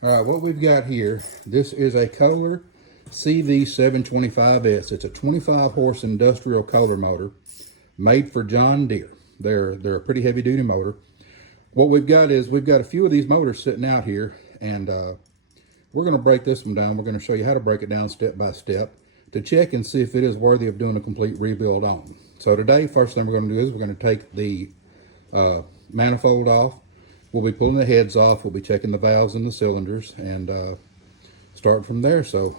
All right, what we've got here, this is a Kohler CV725S. It's a 25 horse industrial Kohler motor made for John Deere. They're a pretty heavy duty motor. What we've got is we've got a few of these motors sitting out here, and we're going to break this one down. We're going to show you how to break it down step by step to check and see if it is worthy of doing a complete rebuild on. So today, first thing we're going to do is we're going to take the manifold off. We'll be pulling the heads off. We'll be checking the valves and the cylinders and start from there. So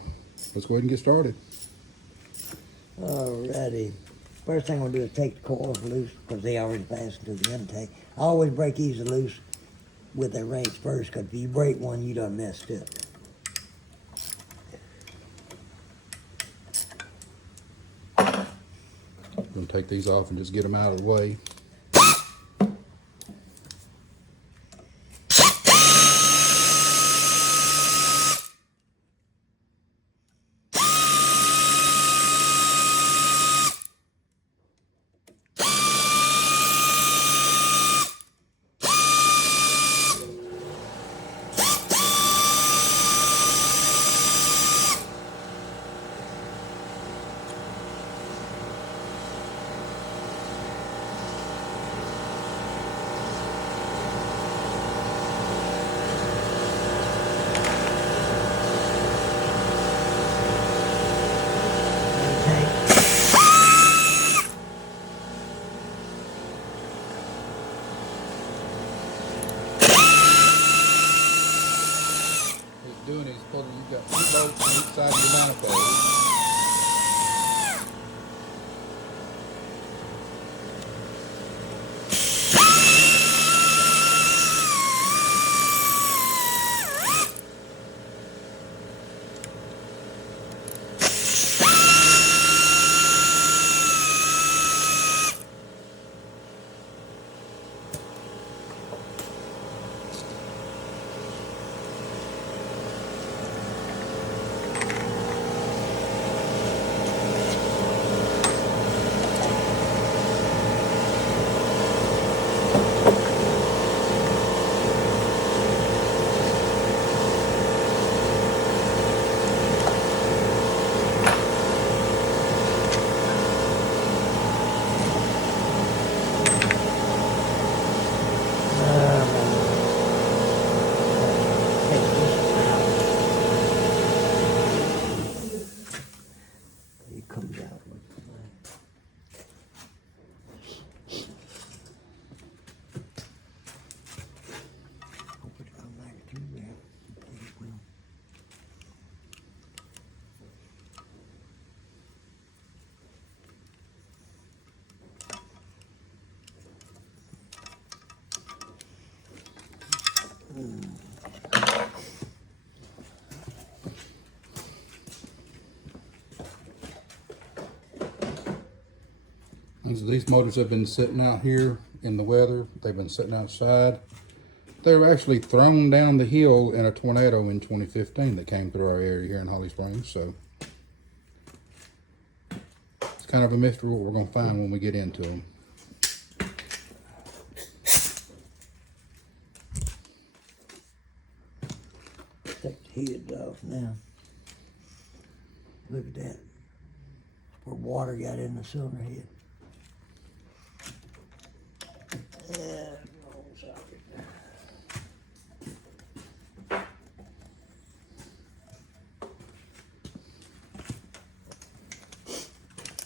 let's go ahead and get started. Alrighty. First thing we'll do is take the coils loose because they already passed through the intake. I always break these loose with their wrench first, because if you break one, you done messed up. I'm going to take these off and just get them out of the way. Doing is pulling, you've got 2 bolts on each side of your manifold. These motors have been sitting out here in the weather. They've been sitting outside. They were actually thrown down the hill in a tornado in 2015 that came through our area here in Holly Springs. So it's kind of a mystery what we're going to find when we get into them. Take the heads off now. Look at that. Where water got in the cylinder head.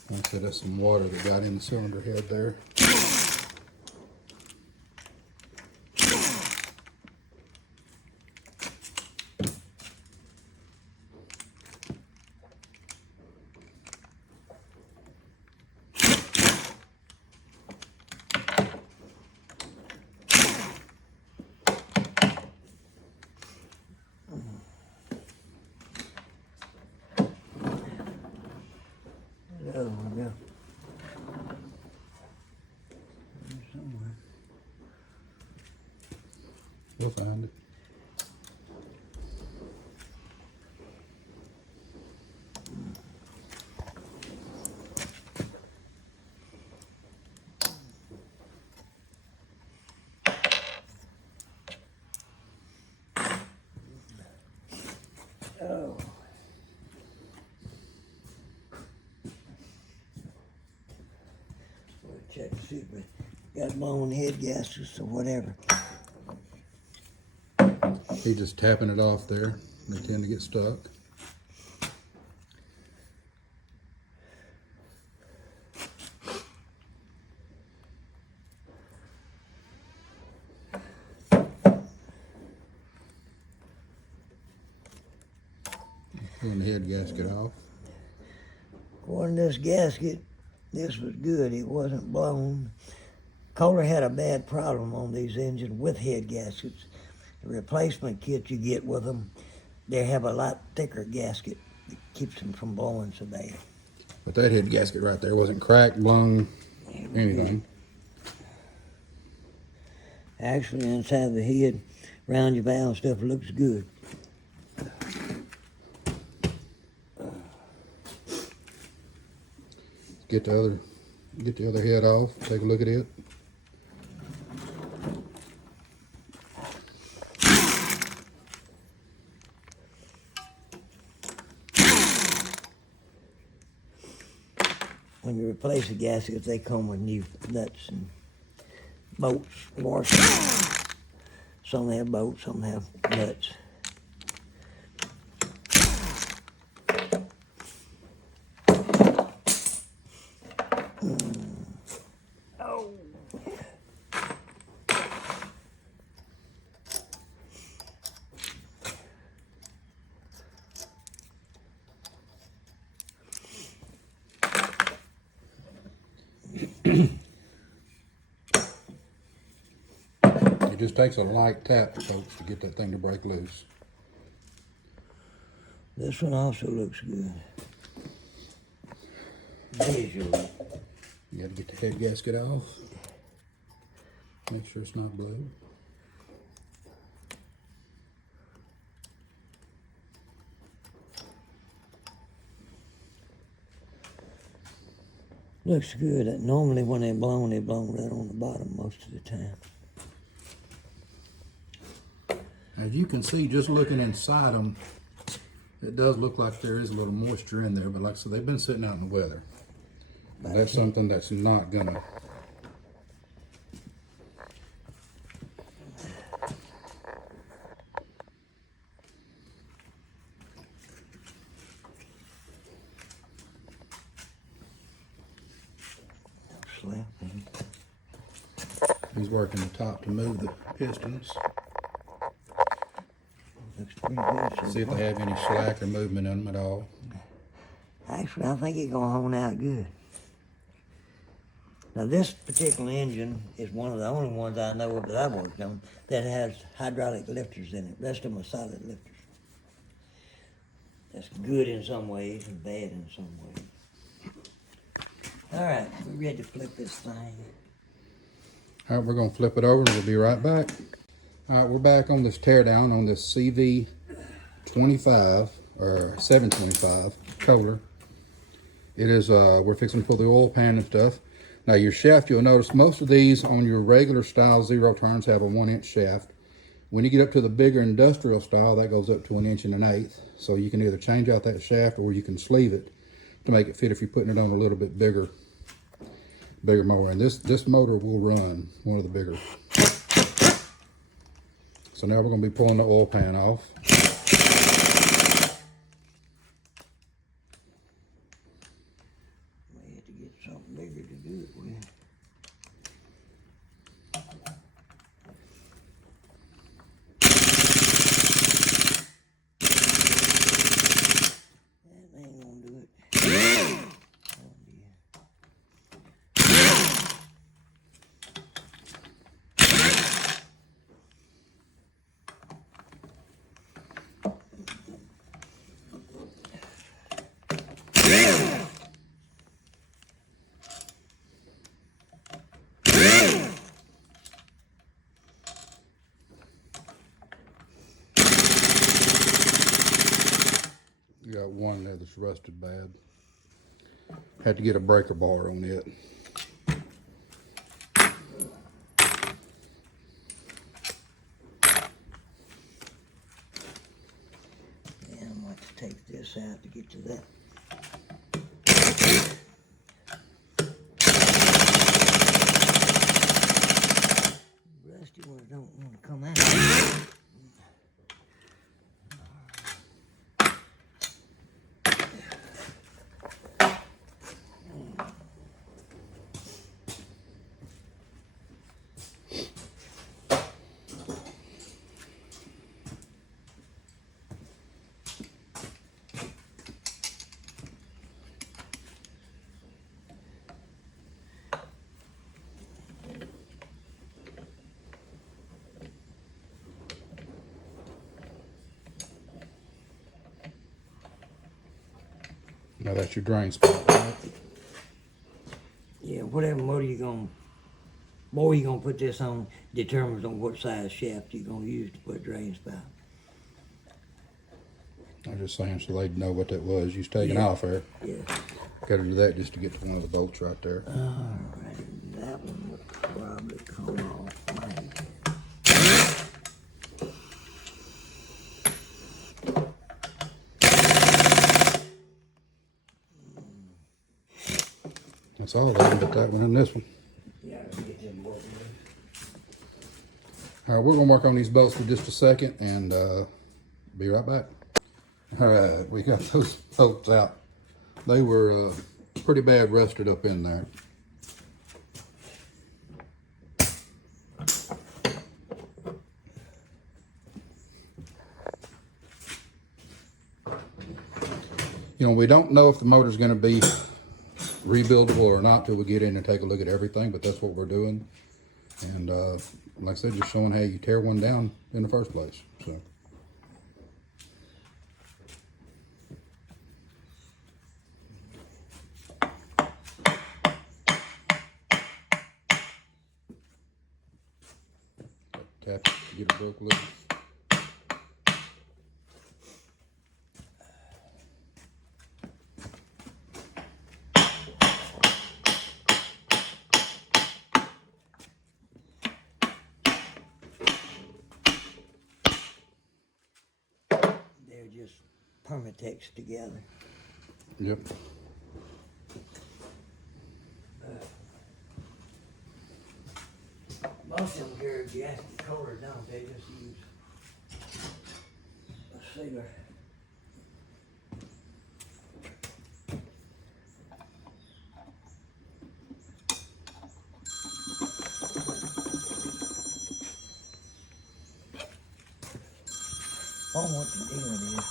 Like I said, that's some water that got in the cylinder head there. Oh, yeah. Somewhere. We'll find it. Oh. We'll check to see if we got blown head gaskets or whatever. He's just tapping it off there. They tend to get stuck. Pulling the head gasket off. According to this gasket, this was good. It wasn't blown. Kohler had a bad problem on these engines with head gaskets. The replacement kit you get with them, they have a lot thicker gasket that keeps them from blowing so bad. But that head gasket right there wasn't cracked, blown, anything. Actually, inside the head, around your valve stuff looks good. Get the other head off. Take a look at it. When you replace the gaskets, they come with new nuts and bolts, washers. Some have bolts, some have nuts. Oh. It just takes a light tap, folks, to get that thing to break loose. This one also looks good. Visually. You got to get the head gasket off. Make sure it's not blue. Looks good. Normally when they're blown right on the bottom most of the time. As you can see, just looking inside them, it does look like there is a little moisture in there, but like I said, they've been sitting out in the weather. And that's something that's not gonna. He's working the top to move the pistons. Looks pretty good so See if far. they have any slack or movement in them at all. Actually, I think it's gonna hone out good. Now this particular engine is one of the only ones I know of that I've worked on that has hydraulic lifters in it. The rest of them are solid lifters. That's good in some ways and bad in some ways. All right, we're ready to flip this thing. All right, we're gonna flip it over and we'll be right back. All right, we're back on this teardown on this CV25 or 725 Kohler. It is, we're fixing to pull the oil pan and stuff. Now your shaft, you'll notice most of these on your regular style zero turns have a 1-inch shaft. When you get up to the bigger industrial style, that goes up to 1 1/8 inches. So you can either change out that shaft or you can sleeve it to make it fit if you're putting it on a little bit bigger mower. And this motor will run one of the bigger. So now we're going to be pulling the oil pan off. May have to get something bigger to do it with. That ain't gonna do it. Oh dear. You got one there that's rusted bad. Had to get a breaker bar on it. Yeah, I'm like take this out to get to that. Rusty ones don't want to come out. Now that's your drain spout, right? Yeah, whatever motor you're gonna put this on determines on what size shaft you're gonna use to put drain spout. I'm just saying so they'd know what that was. You was taking Yeah. off there. Yeah. Got to do that just to get to one of the bolts right there. Alright, that one will probably come off. Maybe. That's all of them, but that one and this one. Yeah, I'll get them both. All right, we're gonna work on these bolts for just a second and be right back. All right, we got those bolts out. They were pretty bad rusted up in there. You know, we don't know if the motor's gonna be rebuildable or not till we get in and take a look at everything, but that's what we're doing. And like I said, just showing how you tear one down in the first place. So. Tap it to get it broke loose. They're just permatex together. Yep. Most of them carry gasket Kohler, don't they? Just use a sealer. I don't know what the deal is.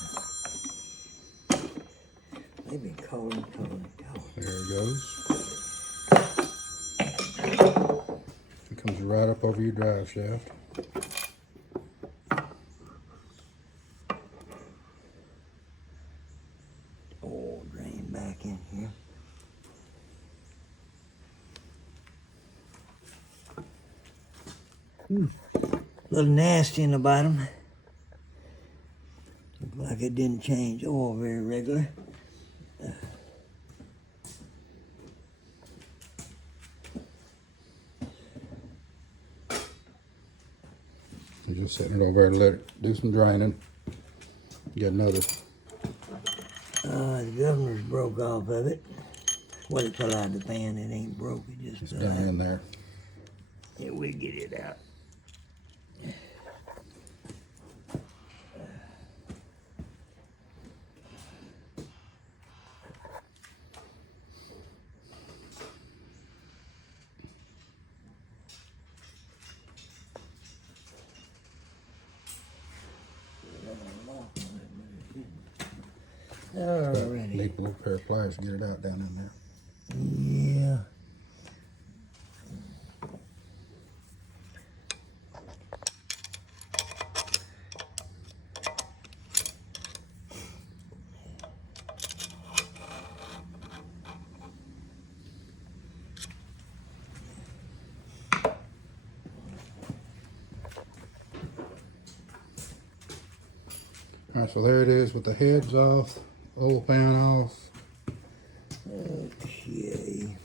They've been calling. There it goes. It comes right up over your drive shaft. Oh, drain back in here. A little nasty in the bottom. Look like it didn't change oil very regular. You're just setting it over there to let it do some draining. Get another. The governor's broke off of it. Well, it fell out of the pan. It ain't broke. It just It's fell down out. in there. Yeah, we get it out. Alrighty. Need a little pair of pliers to get it out down in there. Yeah. All right, so there it is with the heads off, oil pan off. Okay.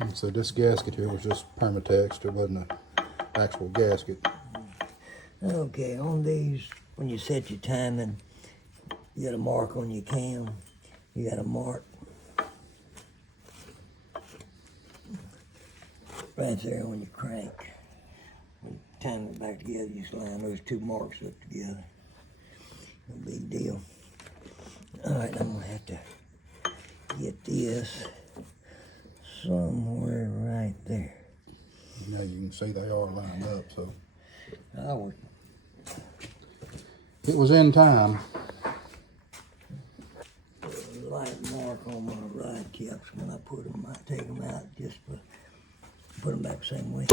And so this gasket here was just Permatex. It wasn't an actual gasket. Okay, on these, when you set your timing, you got a mark on your cam. You got a mark right there on your crank. When you time it back together, you just line those two marks up together. No big deal. All right, I'm gonna have to get this somewhere right there. Now you can see they are lined up, so I would. it was in time. Put a light mark on my rod caps when I put them. I take them out just for put them back the same way.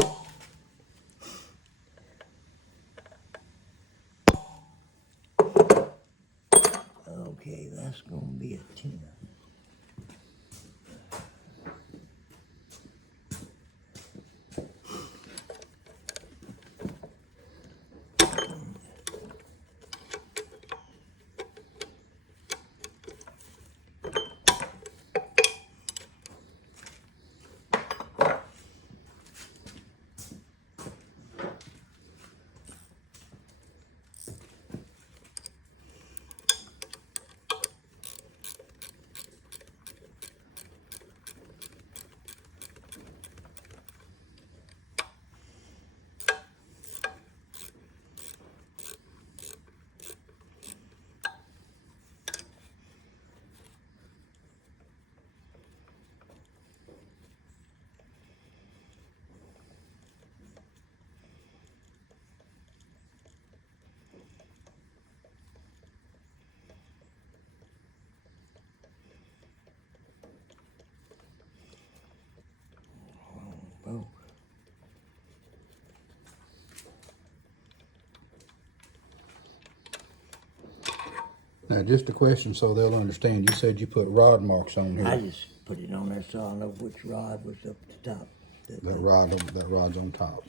Okay, that's gonna be a 10. Oh. Now, just a question so they'll understand. You said you put rod marks on here. I just put it on there so I know which rod was up at the top. That rod's on top.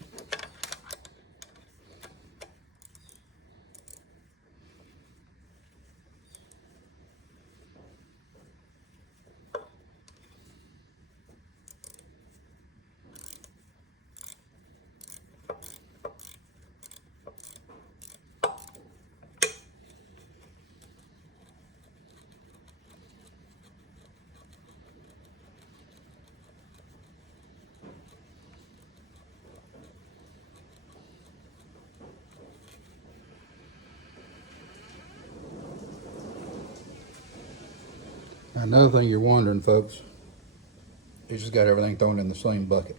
Now, another thing you're wondering, folks, he's just got everything thrown in the same bucket.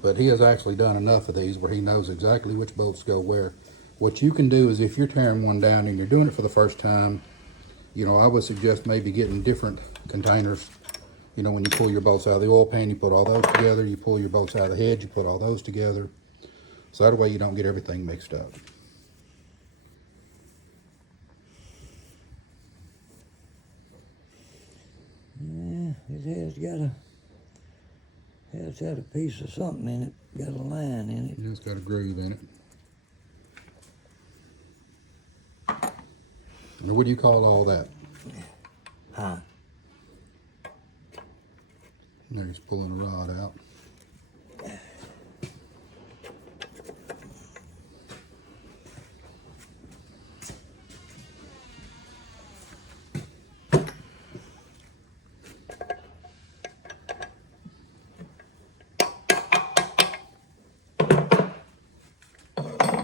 But he has actually done enough of these where he knows exactly which bolts go where. What you can do is if you're tearing one down and you're doing it for the first time, you know, I would suggest maybe getting different containers. You know, when you pull your bolts out of the oil pan, you put all those together. You pull your bolts out of the head, you put all those together. So that way you don't get everything mixed up. Yeah, it has got a piece of something in it. Got a line in it. It's got a groove in it. Now, what do you call all that? Huh. There he's pulling a rod out.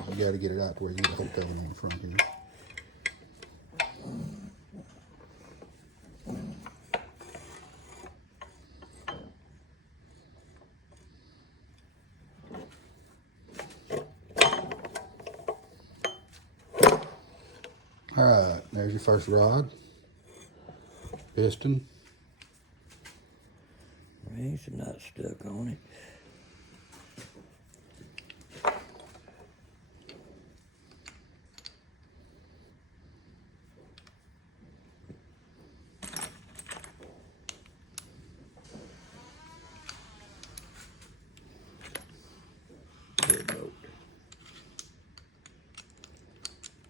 You got to get it out to where you get a hook going on the front here. All right, there's your first rod, piston. It's not stuck on it. Good boat.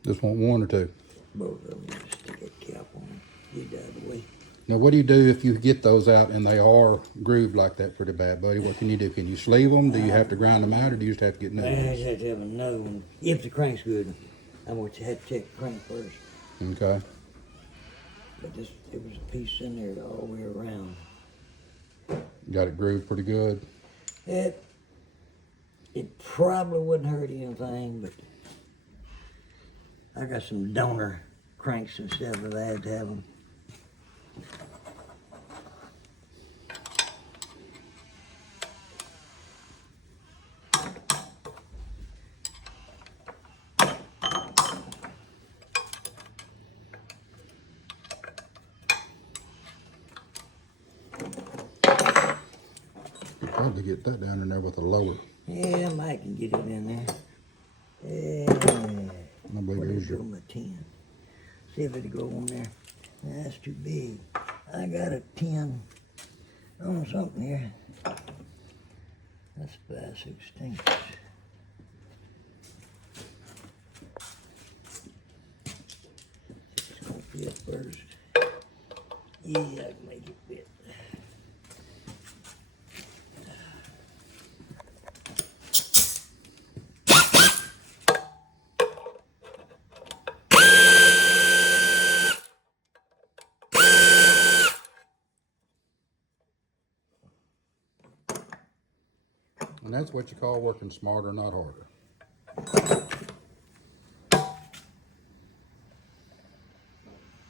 Just want one or two. Both of them just stick a cap on. Get it out of the way. Now, what do you do if you get those out and they are grooved like that pretty bad, buddy? What can you do? Can you sleeve them? Do you have to grind them out, or do you just have to get new I ones? just have to have another one. If the crank's good, I'm going to have to check the crank first. Okay. But it was a piece in there all the way around. Got it grooved pretty good. It probably wouldn't hurt anything, but I got some donor cranks and stuff if I had to have them. Could probably get that down in there with a lower. Yeah, I might can get it in there. Yeah. I believe What it is is your. my 10? See if it'll go on there. That's too big. I got a 10 on something here. That's 5/16. It's gonna fit first. Yeah, I can make it fit. And that's what you call working smarter, not harder.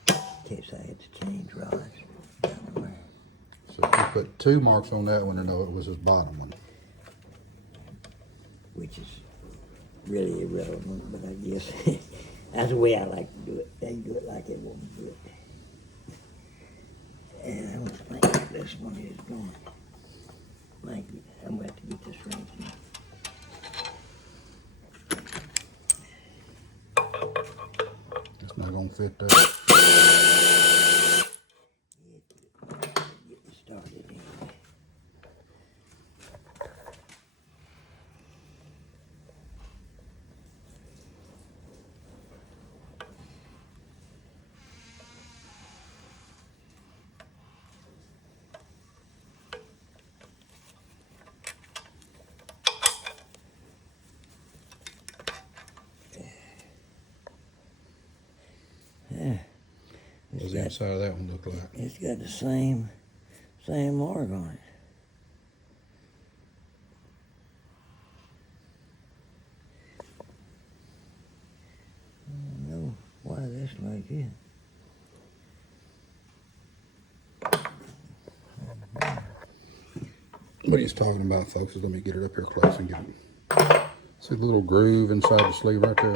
In case I had to change rods. Down there. So if you put 2 marks on that one, to know it was his bottom one. Which is really irrelevant, but I guess that's the way I like to do it. They do it like they want to do it. And I don't think this one is going. I'm going to have to get this right now. It's not going to fit there. Get it started anyway. What does the inside of that one look like? It's got the same mark on it. I don't know why this like it. What he's talking about, folks, is let me get it up here close and get it. See the little groove inside the sleeve right there?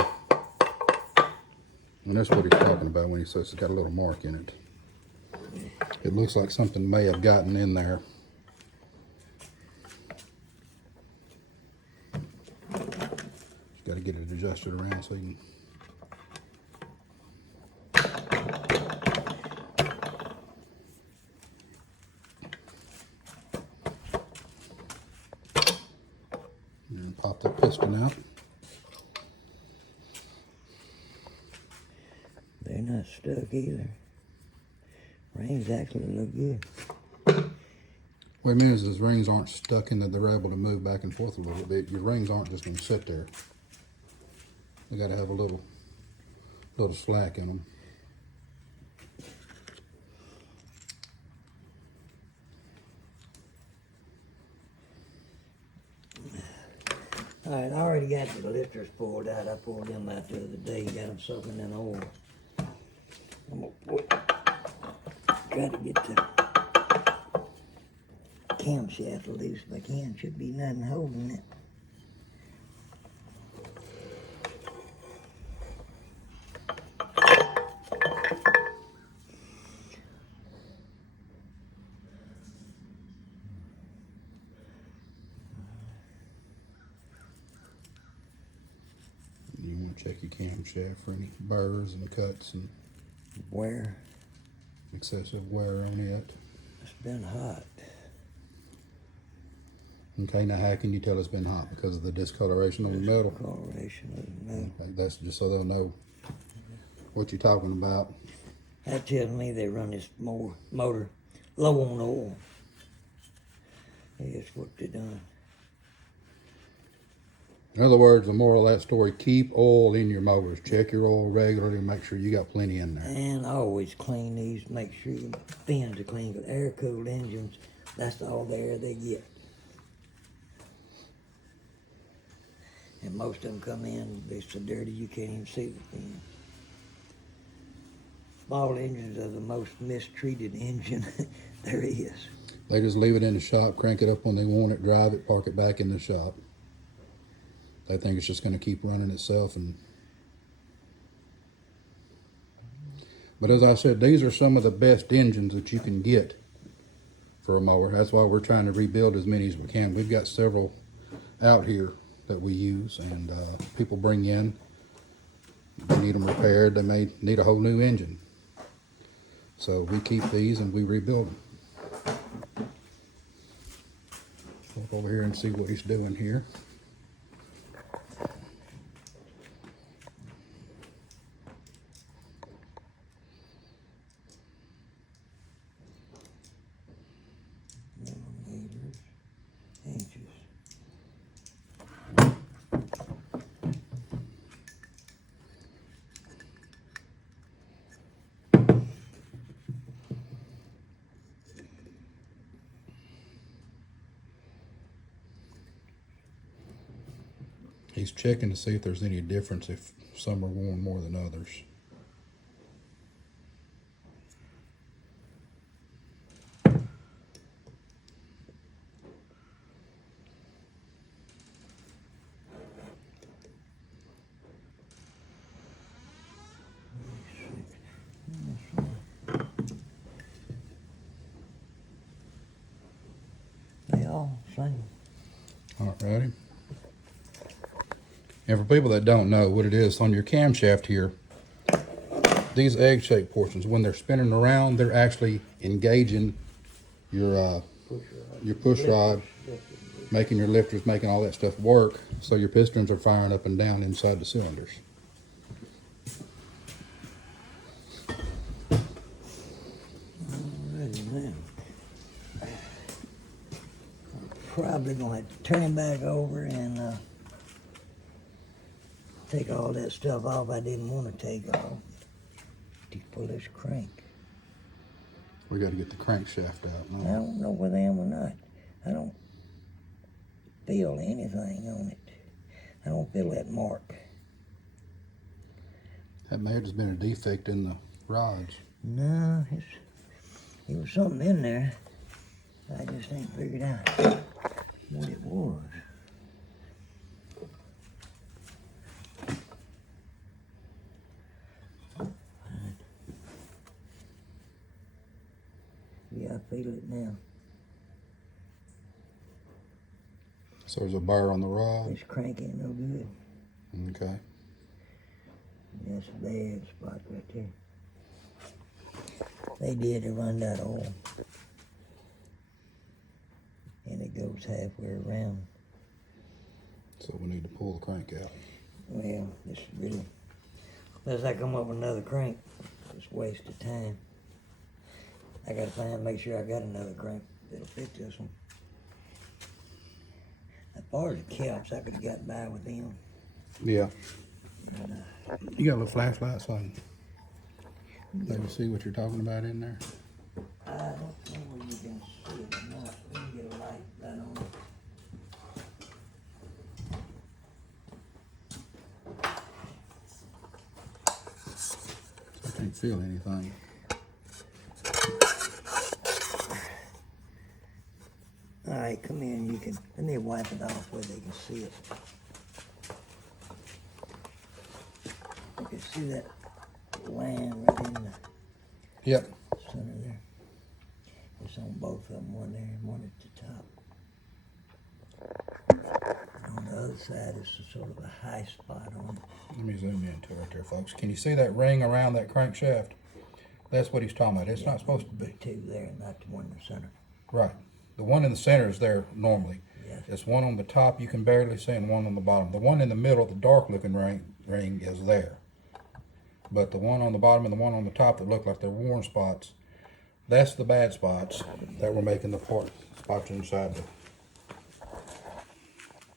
And that's what he's talking about when he says it's got a little mark in it. It looks like something may have gotten in there. Just got to get it adjusted around so you can. And pop that piston out. They're not stuck either. Rings actually look good. What it means is rings aren't stuck in that they're able to move back and forth a little bit. Your rings aren't just going to sit there. They got to have a little slack in them. All right, I already got the lifters pulled out. I pulled them out the other day, got them soaking in oil. I'm gonna try to get the camshaft loose if I can. Should be nothing holding it. You want to check your camshaft for any burrs and cuts and Where? excessive wear on it. It's been hot. Okay, now how can you tell it's been hot? Because of the discoloration of the metal? Coloration of the metal. Okay, that's just so they'll know what you're talking about. That tells me they run this motor low on oil. That's what they done. In other words, the moral of that story, keep oil in your motors. Check your oil regularly and make sure you got plenty in there. And always clean these, make sure your fins are clean, because air-cooled engines, that's all the air they get. And most of them come in, they're so dirty you can't even see the fin. Small engines are the most mistreated engine there is. They just leave it in the shop, crank it up when they want it, drive it, park it back in the shop. They think it's just going to keep running itself. But as I said, these are some of the best engines that you can get for a mower. That's why we're trying to rebuild as many as we can. We've got several out here that we use, and people bring in. They need them repaired. They may need a whole new engine. So we keep these and we rebuild them. Look over here and see what he's doing here. Millimeters, inches. He's checking to see if there's any difference, if some are worn more than others. They all same. Alrighty. And for people that don't know what it is, on your camshaft here, these egg-shaped portions, when they're spinning around, they're actually engaging your push rod, making your lifters, making all that stuff work, so your pistons are firing up and down inside the cylinders. Alrighty then. I'm probably gonna have to turn him back over and take all that stuff off I didn't want to take off to pull this crank. We got to get the crankshaft out I now. don't know whether I am or not. I don't feel anything on it. I don't feel that mark. That may have just been a defect in the rods. No, there was something in there. I just ain't figured out what it was. Yeah, I feel it now. So there's a bar on the rod. This crank ain't no good. Okay. That's a bad spot right there. They did, they run out of oil. And it goes halfway around. So we need to pull the crank out. Well, this is really, unless I come up with another crank, it's a waste of time. I gotta make sure I got another crank that'll fit this one. As far as the caps, I could have got by with them. Yeah. But, You got a little flashlight so I can maybe see what you're talking about in there? I don't know whether you can see it or not. Let me get a light right on it. I can't feel anything. All right, come in. You can, let me wipe it off where they can see it. You can see that line right in the Yep. center there. It's on both of them, one there and one at the top. And on the other side is sort of a high spot on it. Let me zoom into it right there, folks. Can you see that ring around that crankshaft? That's what he's talking about. It's not supposed to be. Two there, not the one in the center. Right. The one in the center is there normally. Yes. It's one on the top you can barely see and one on the bottom. The one in the middle, the dark looking ring is there. but the one on the bottom and the one on the top that look like they're worn spots, that's the bad spots that we're making the spots inside the.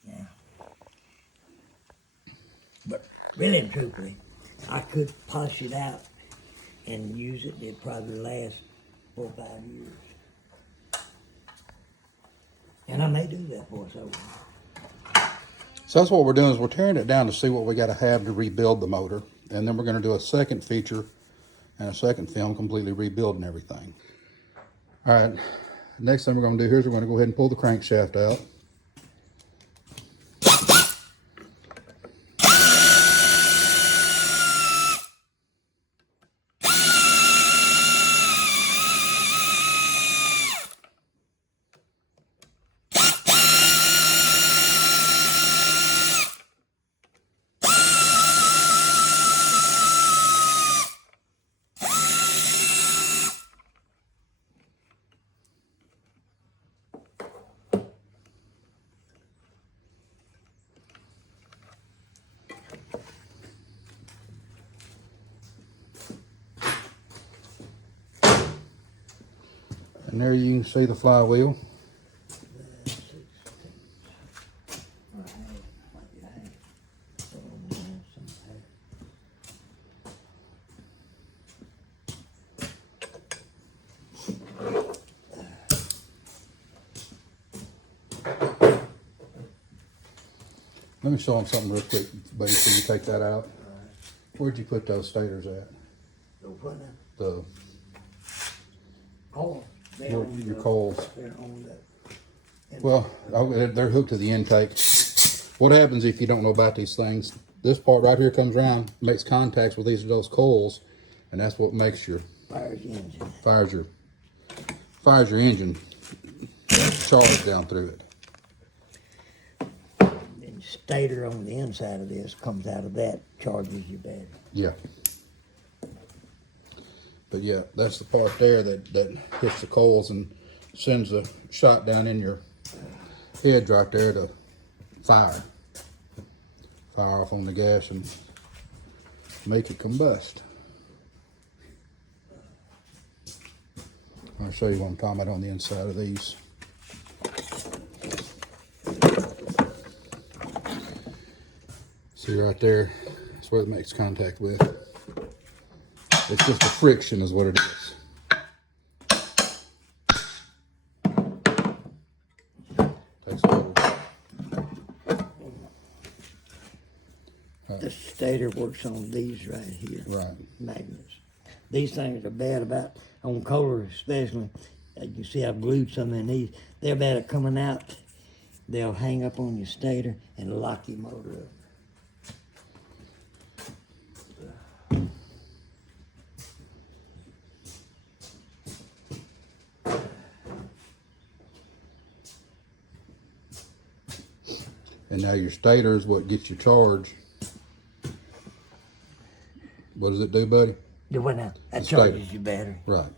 Yeah. But really and truthfully, I could polish it out and use it. It'd probably last 4 or 5 years. And I may do that for us over. So that's what we're doing, is we're tearing it down to see what we got to have to rebuild the motor. And then we're going to do a second feature and a second film completely rebuilding everything. All right, next thing we're going to do here is we're going to go ahead and pull the crankshaft out. And there you can see the flywheel. Let me show them something real quick, buddy, so you take that out. Where'd you put those stators at? The Coils. your coils. They're on that. Well, they're hooked to the intake. What happens if you don't know about these things? This part right here comes around, makes contacts with those coils, and that's what makes your Fires the engine. fires your engine charge down through it. And stator on the inside of this comes out of that, charges your battery. Yeah. But yeah, that's the part there that hits the coils and sends a shot down in your head right there to fire off on the gas and make it combust. I'll show you what I'm talking about on the inside of these. See right there, that's where it makes contact with. It's just a friction is what it is. Takes a little. The stator works on these right here. Right. Magnets. These things are bad about, on Kohler especially. You see I've glued some in these. They're bad at coming out. They'll hang up on your stator and lock your motor up. And now your stator is what gets your charge. What does it do, buddy? The what now? That The stator. charges your battery. Right.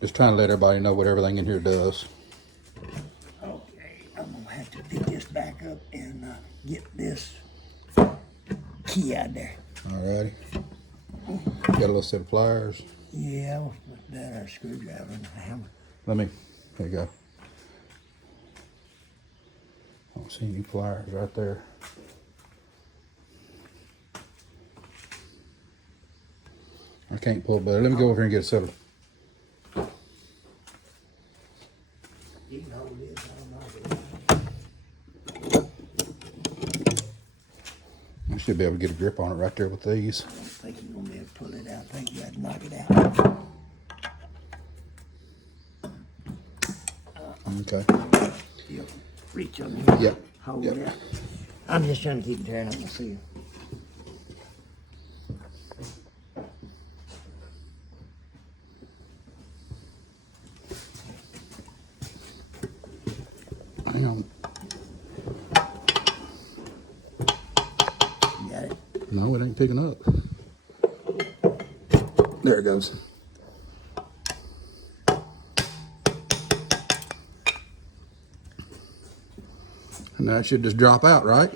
Just trying to let everybody know what everything in here does. Okay, I'm gonna have to pick this back up and get this key out there. Alrighty. Got a little set of pliers. Yeah, with that a screwdriver and a hammer. There you go. I don't see any pliers right there. I can't pull it better. Let me go over here and get a set of. You can hold this, I'll knock it out. I should be able to get a grip on it right there with these. I don't think you're gonna be able to pull it out. I think you got to knock it out. Okay. You'll reach on here. Yep. Hold Yep. it out. I'm just trying to keep tearing up my seal. Hang on. You got it? No, it ain't picking up. There it goes. And now it should just drop out, right?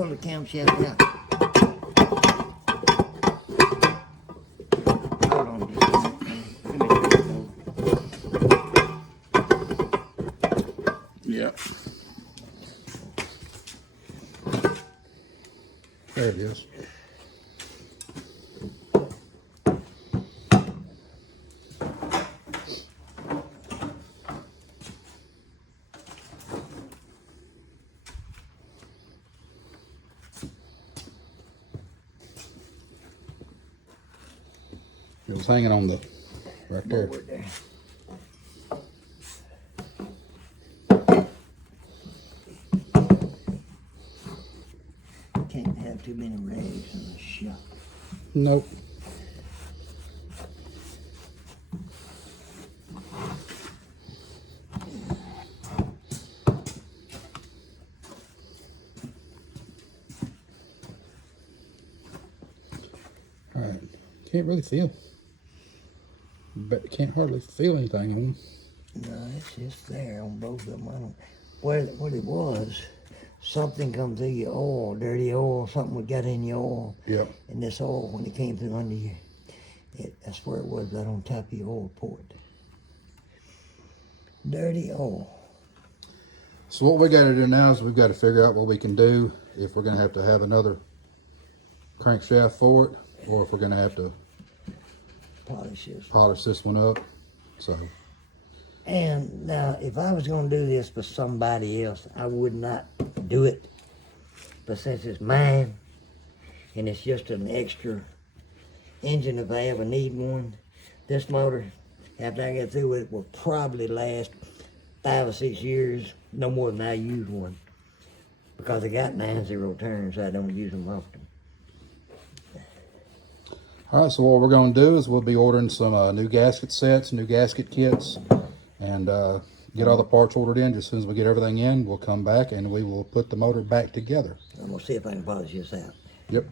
pull the camshaft out. Hold on just a minute. Yeah. There it is. It was hanging on the right there. Forward there. Can't have too many rags in the shop. Nope. All right. Can't really feel. But can't hardly feel anything on them. No, it's just there on both of them. I don't. What it was, something come through your oil, dirty oil, something got in your oil. Yep. And this oil, when it came through under you, that's where it was, right on top of your oil port. Dirty oil. So what we got to do now is we've got to figure out what we can do if we're going to have another crankshaft for it, or if we're going to have to polish this one up. So. And now, if I was going to do this for somebody else, I would not do it. But since it's mine, and it's just an extra engine if I ever need one, this motor, after I get through with it, will probably last 5 or 6 years, no more than I use one. Because I got 9-0 turns, so I don't use them often. All right, so what we're going to do is we'll be ordering some new gasket sets, new gasket kits, and get all the parts ordered in. Just as soon as we get everything in, we'll come back and we will put the motor back together. I'm going to see if I can polish this out. Yep.